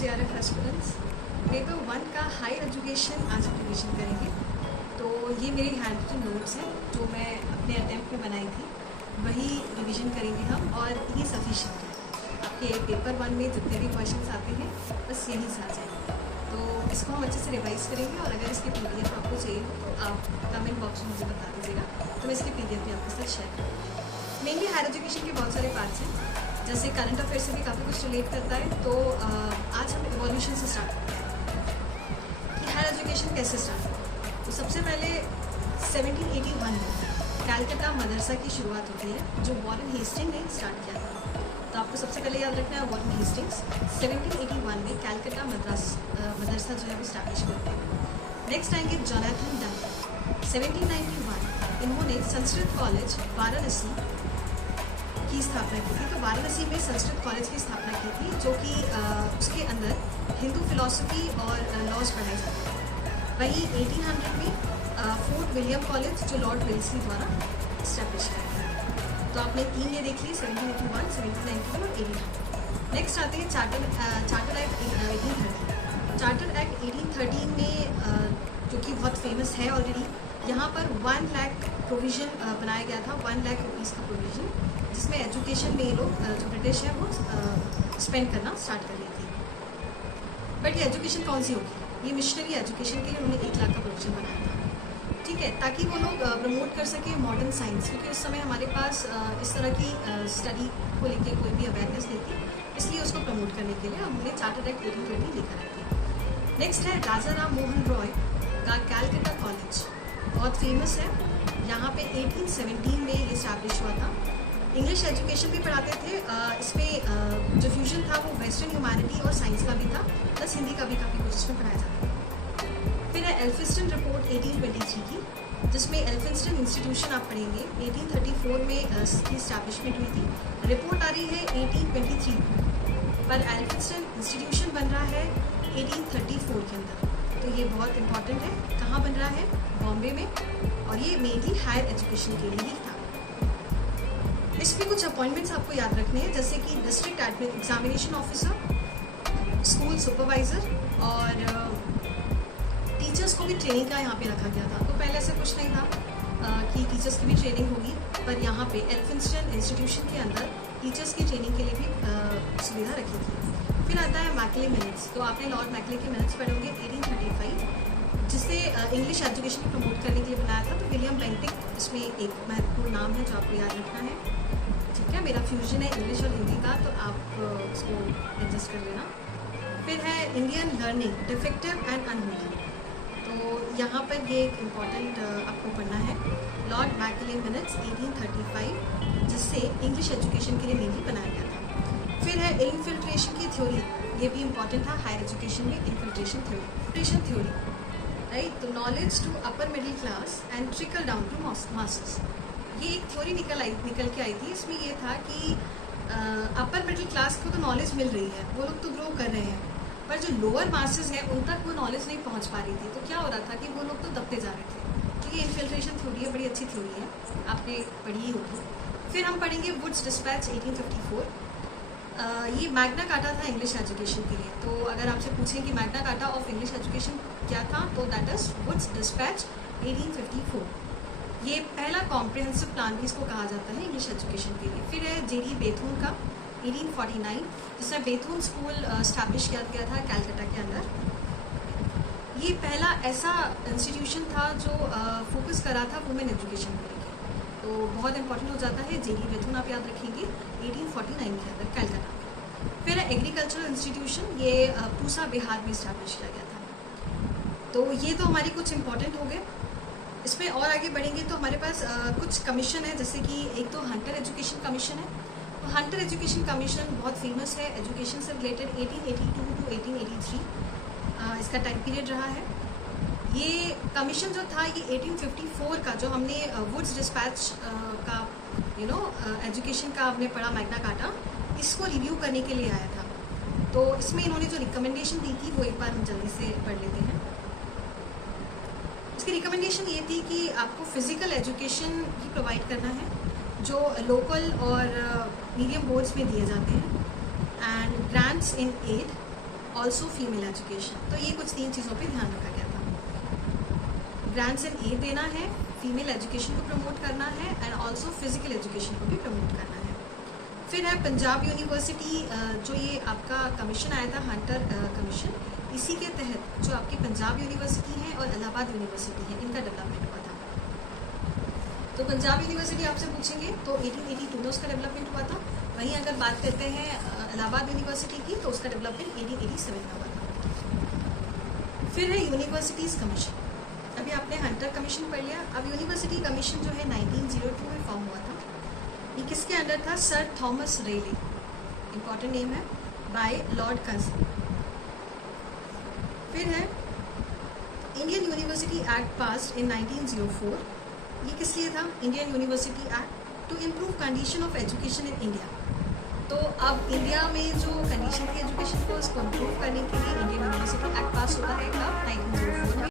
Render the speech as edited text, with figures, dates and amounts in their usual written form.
JRF aspirants paper 1 का higher education आज हम रिविजन करेंगे। तो ये मेरे हैंड रिटन नोट्स हैं जो मैं अपने अटैम्प्ट में बनाई थी, वही रिवीजन करेंगे हम और ये सफिशिएंट है। आपके पेपर 1 में जितने भी क्वेश्चंस आते हैं बस यही से आ जाएंगे, तो इसको हम अच्छे से रिवाइज करेंगे। और अगर इसकी PDF आपको चाहिए तो आप कमेंट बॉक्स में मुझे बता दीजिएगा, तो मैं इसकी PDF भी आपके साथ शेयर करूँगी। मेनली हायर एजुकेशन के बहुत सारे पार्ट्स हैं, जैसे करंट अफेयर से भी काफ़ी कुछ रिलेट करता है। तो आज हम इवोल्यूशन से स्टार्ट करते हैं कि हायर एजुकेशन कैसे स्टार्ट हुआ। तो सबसे पहले 1781 में कैलकाटा मदरसा की शुरुआत होती है, जो वॉरेन हेस्टिंग ने स्टार्ट किया था। तो आपको सबसे पहले याद रखना है वॉरेन हेस्टिंग्स 1781 में कैलकाटा मदरसा जो है वो स्टैब्लिश करते हैं। नेक्स्ट आएंगे जोनाथन डंकन 1791, इन्होंने संस्कृत कॉलेज वाराणसी की स्थापना की थी। तो वाराणसी में संस्कृत कॉलेज की स्थापना की थी, जो कि उसके अंदर हिंदू फिलॉसफी और लॉज पढ़ाए जाते हैं। वहीं 1800 में फोर्ट विलियम कॉलेज, जो लॉर्ड वेल्सली द्वारा इस्टेब्लिश किया गया। तो आपने तीन ये देख लिए 1781, 1791 और 1800। नेक्स्ट आते हैं चार्टर एक्ट 1813। चार्टर एक्ट 1813 में जो कि बहुत फेमस है ऑलरेडी, यहाँ पर 1 लाख प्रोविज़न बनाया गया था, 1 लाख रुपीज़ का प्रोविज़न, जिसमें एजुकेशन में ये लोग जो ब्रिटिश है वो स्पेंड करना स्टार्ट कर रही थी। बट ये एजुकेशन कौन सी होगी? ये मिशनरी एजुकेशन के लिए उन्होंने 1 लाख का प्रोविज़न बनाया था, ठीक है, ताकि वो लोग प्रमोट कर सके मॉडर्न साइंस, क्योंकि उस समय हमारे पास इस तरह की स्टडी को लेके कोई भी अवेयरनेस नहीं थी, इसलिए उसको प्रमोट करने के लिए उन्होंने चार्टर एक्ट 1813 लेकर आई थी। नेक्स्ट है राजा राम मोहन रॉय का कैलकाटा कॉलेज, बहुत फेमस है। यहाँ पे 1817 में ये स्टैब्लिश हुआ था। इंग्लिश एजुकेशन भी पढ़ाते थे, इसमें जो फ्यूजन था वो वेस्टर्न ह्यूमैनिटी और साइंस का भी था, प्लस हिंदी का भी काफ़ी कुछ इसमें पढ़ाया जाता था। फिर है एल्फिंस्टन रिपोर्ट 1823 की, जिसमें एल्फिंस्टन इंस्टीट्यूशन आप पढ़ेंगे। 1834 में इसकी इस्टेब्लिशमेंट हुई थी। रिपोर्ट आ रही है 1823, पर एल्फिंस्टन इंस्टीट्यूशन बन रहा है 1834 के अंदर। तो ये बहुत इंपॉर्टेंट है। कहाँ बन रहा है? बॉम्बे में, और ये मेनली हायर एजुकेशन के लिए ही था। इसमें कुछ अपॉइंटमेंट्स आपको याद रखने हैं, जैसे कि district examination officer, school supervisor, और टीचर्स को भी ट्रेनिंग का यहाँ पे रखा गया था। तो पहले ऐसा कुछ नहीं था कि टीचर्स की भी ट्रेनिंग होगी, पर यहाँ पे एल्फिंस्टन इंस्टीट्यूशन के अंदर टीचर्स की ट्रेनिंग के लिए भी सुविधा रखी थी। फिर आता है मैकले मिनट्स। तो आपने लॉर्ड मैकले के मिनट्स पढ़े होंगे 1835, जिसे इंग्लिश एजुकेशन को प्रमोट करने के लिए बनाया था। तो विलियम बेंटिक इसमें एक महत्वपूर्ण नाम है जो आपको याद रखना है, ठीक है। मेरा फ्यूजन है इंग्लिश और हिंदी का, तो आप उसको एडजस्ट कर लेना। फिर है Indian learning defective and unholy. तो यहाँ पर ये एक इम्पॉर्टेंट आपको पढ़ना है, लॉर्ड मैकले मिनट्स 1835, जिससे इंग्लिश एजुकेशन के लिए मेनली बनाया गया था। फिर है इन्फिल्ट्रेशन की थ्योरी, ये भी इम्पॉर्टेंट था हायर एजुकेशन में। Infiltration theory, right. तो knowledge to upper middle class and trickle down to masters, ये एक थ्योरी निकल के आई थी। इसमें ये था कि अपर मिडिल क्लास को तो नॉलेज मिल रही है, वो लोग तो ग्रो कर रहे हैं, पर जो लोअर मासेस हैं उन तक वो नॉलेज नहीं पहुंच पा रही थी। तो क्या हो रहा था कि वो लोग तो दबते जा रहे थे। तो ये इन्फिल्ट्रेशन थ्योरी है, बड़ी अच्छी थ्योरी है, आपने पढ़ी ही होगी। फिर हम पढ़ेंगे वुड्स डिस्पैच 1854। ये मैग्ना कार्टा था इंग्लिश एजुकेशन के लिए। तो अगर आपसे पूछें कि Magna Carta of English education क्या था, तो दैट इज वुड्स डिस्पैच 1854। ये पहला कॉम्प्रिहेंसिव प्लान भी इसको कहा जाता है इंग्लिश एजुकेशन के लिए। फिर है जेडी बेथून का 1849, जिसमें बेथून स्कूल स्टैब्लिश किया गया था कैलकाटा के अंदर। ये पहला ऐसा इंस्टीट्यूशन था जो फोकस करा था वुमेन एजुकेशन को लेकर, तो बहुत इंपॉर्टेंट हो जाता है। जेडी बेथून आप याद रखेंगे 1849 के अंदर कैलकाटा। फिर है एग्रीकल्चरल इंस्टीट्यूशन, ये पूसा बिहार में स्टैब्लिश किया गया था। तो ये तो हमारे कुछ इंपॉर्टेंट हो गए। इसमें और आगे बढ़ेंगे तो हमारे पास कुछ कमीशन है, जैसे कि एक तो हंटर एजुकेशन कमीशन है। तो हंटर एजुकेशन कमीशन बहुत फेमस है एजुकेशन से रिलेटेड। 1882 टू 1883 इसका टाइम पीरियड रहा है। ये कमीशन जो था ये 1854 का, जो हमने वुड्स डिस्पैच का एजुकेशन का हमने पढ़ा मैग्ना कार्टा, इसको रिव्यू करने के लिए आया था। तो इसमें इन्होंने जो रिकमेंडेशन दी थी वो एक बार हम जल्दी से पढ़ लेते हैं। इसकी रिकमेंडेशन ये थी कि आपको फिज़िकल एजुकेशन ही प्रोवाइड करना है, जो लोकल और मीडियम बोर्ड्स में दिए जाते हैं, and grants in aid also female education. तो ये कुछ 3 चीज़ों पे ध्यान रखा गया था। ग्रांट्स एंड एड देना है, फीमेल एजुकेशन को प्रमोट करना है एंड ऑल्सो फिजिकल एजुकेशन को भी प्रमोट करना है। फिर है पंजाब यूनिवर्सिटी, जो ये आपका कमीशन आया था हंटर कमीशन, इसी के तहत जो आपकी पंजाब यूनिवर्सिटी है और इलाहाबाद यूनिवर्सिटी है, इनका डेवलपमेंट हुआ था। तो पंजाब यूनिवर्सिटी आपसे पूछेंगे तो 1882 में उसका डेवलपमेंट हुआ था। वहीं अगर बात करते हैं इलाहाबाद यूनिवर्सिटी की, तो उसका डेवलपमेंट 1887 में हुआ था। फिर है यूनिवर्सिटीज़ कमीशन। अभी आपने हंटर कमीशन पढ़ लिया, अब यूनिवर्सिटी कमीशन जो है 1902 में फॉर्म हुआ था। ये किसके अंडर था? Sir Thomas Raleigh, important name है, बाय लॉर्ड कर्जन। फिर है Indian university act passed in 1904। ये किस लिए था? Indian university act to improve condition of education in India. तो अब इंडिया में जो कंडीशन थी एजुकेशन को, उसको इम्प्रूव करने के लिए इंडियन